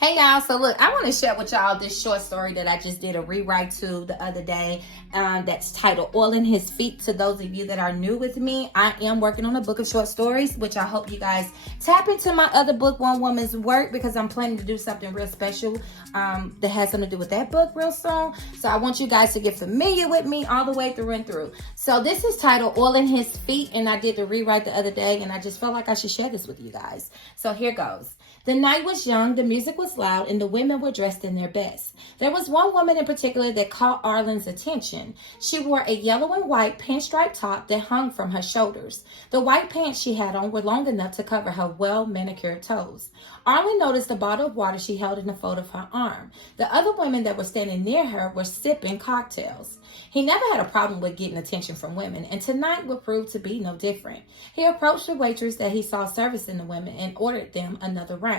Hey y'all, so look, I want to share with y'all this short story that I just did a rewrite to the other day. That's titled Oiling His Feet. To those of you that are new with me, I am working on a book of short stories, which I hope you guys tap into my other book, One Woman's Work, because I'm planning to do something real special that has something to do with that book real soon. So I want you guys to get familiar with me all the way through and through. So this is titled Oiling His Feet, and I did the rewrite the other day, and I just felt like I should share this with you guys. So here goes. The night was young, the music was loud, and the women were dressed in their best. There was one woman in particular that caught Arlen's attention. She wore a yellow and white pinstripe top that hung from her shoulders. The white pants she had on were long enough to cover her well-manicured toes. Arlen noticed the bottle of water she held in the fold of her arm. The other women that were standing near her were sipping cocktails. He never had a problem with getting attention from women, and tonight would prove to be no different. He approached the waitress that he saw servicing the women and ordered them another round.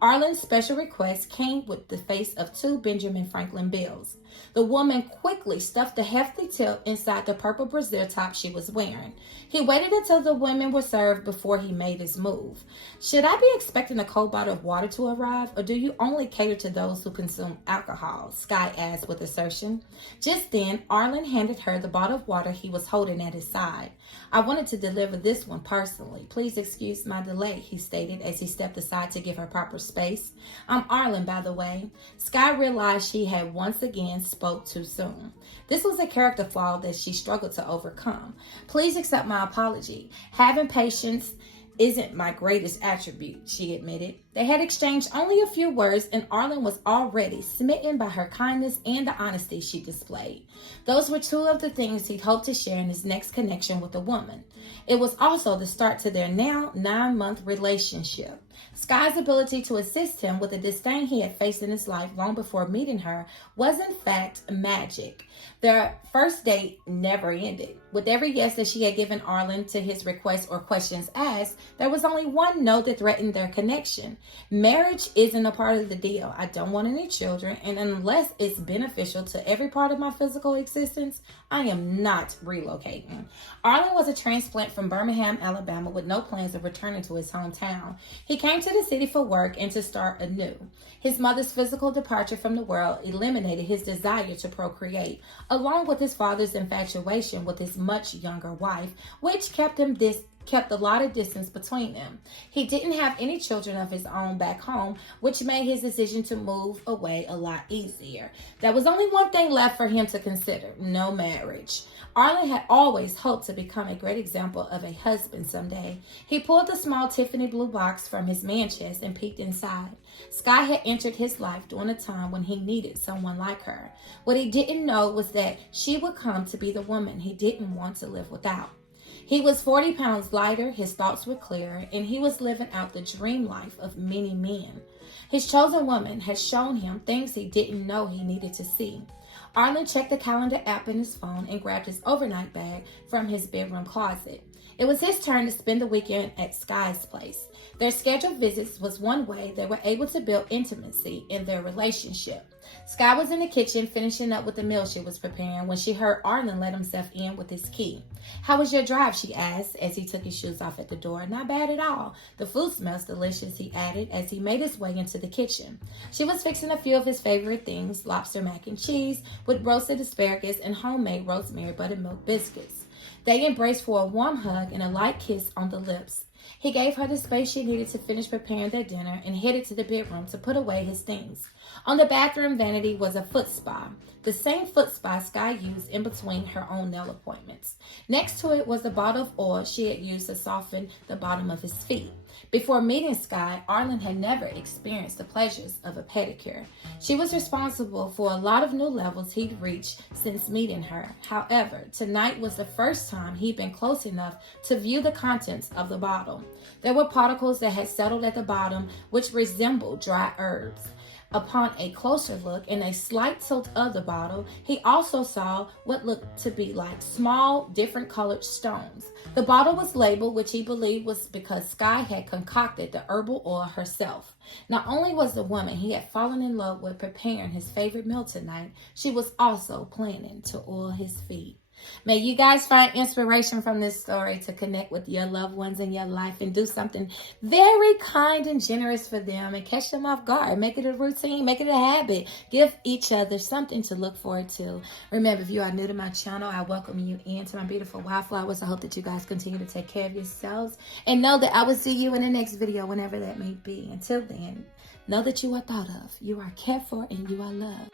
Arlen's special request came with the face of 2 Benjamin Franklin bills. The woman quickly stuffed a hefty tip inside the purple brassiere top she was wearing. He waited until the women were served before he made his move. Should I be expecting a cold bottle of water to arrive, or do you only cater to those who consume alcohol? Sky asked with assertion. Just then, Arlen handed her the bottle of water he was holding at his side. I wanted to deliver this one personally. Please excuse my delay, he stated as he stepped aside to give her proper space. I'm Arlen, by the way. Sky realized she had once again spoke too soon. This was a character flaw that she struggled to overcome. Please accept my apology. Having patience isn't my greatest attribute, she admitted. They had exchanged only a few words, and Arlen was already smitten by her kindness and the honesty she displayed. Those were 2 of the things he'd hoped to share in his next connection with a woman. It was also the start to their now 9-month relationship. Sky's ability to assist him with the disdain he had faced in his life long before meeting her was in fact magic. Their first date never ended. With every yes that she had given Arlen to his requests or questions asked, there was only one no that threatened their connection. Marriage isn't a part of the deal. I don't want any children, and unless it's beneficial to every part of my physical existence, I am not relocating. Arlen was a transplant from Birmingham, Alabama, with no plans of returning to his hometown. He came to the city for work and to start anew. His mother's physical departure from the world eliminated his desire to procreate, along with his father's infatuation with his much younger wife, which kept a lot of distance between them. He didn't have any children of his own back home, which made his decision to move away a lot easier. There was only one thing left for him to consider: no marriage. Arlen had always hoped to become a great example of a husband someday. He pulled the small Tiffany blue box from his man chest and peeked inside. Sky had entered his life during a time when he needed someone like her. What he didn't know was that she would come to be the woman he didn't want to live without. He was 40 pounds lighter, his thoughts were clearer, and he was living out the dream life of many men. His chosen woman had shown him things he didn't know he needed to see. Arlen checked the calendar app in his phone and grabbed his overnight bag from his bedroom closet. It was his turn to spend the weekend at Sky's place. Their scheduled visits was one way they were able to build intimacy in their relationship. Sky was in the kitchen finishing up with the meal she was preparing when she heard Arlen let himself in with his key. How was your drive? She asked as he took his shoes off at the door. Not bad at all. The food smells delicious, he added as he made his way into the kitchen. She was fixing a few of his favorite things: lobster mac and cheese with roasted asparagus and homemade rosemary buttermilk biscuits. They embraced for a warm hug and a light kiss on the lips. He gave her the space she needed to finish preparing their dinner and headed to the bedroom to put away his things. On the bathroom vanity was a foot spa, the same foot spa Sky used in between her own nail appointments. Next to it was a bottle of oil she had used to soften the bottom of his feet. Before meeting Sky, Arlen had never experienced the pleasures of a pedicure. She was responsible for a lot of new levels he'd reached since meeting her. However, tonight was the first time he'd been close enough to view the contents of the bottle. There were particles that had settled at the bottom, which resembled dry herbs. Upon a closer look and a slight tilt of the bottle, he also saw what looked to be like small, different colored stones. The bottle was labeled, which he believed was because Sky had concocted the herbal oil herself. Not only was the woman he had fallen in love with preparing his favorite meal tonight, she was also planning to oil his feet. May you guys find inspiration from this story to connect with your loved ones in your life and do something very kind and generous for them and catch them off guard. Make it a routine, make it a habit. Give each other something to look forward to. Remember, if you are new to my channel, I welcome you into my beautiful wildflowers. I hope that you guys continue to take care of yourselves and know that I will see you in the next video, whenever that may be. Until then, know that you are thought of, you are cared for, and you are loved.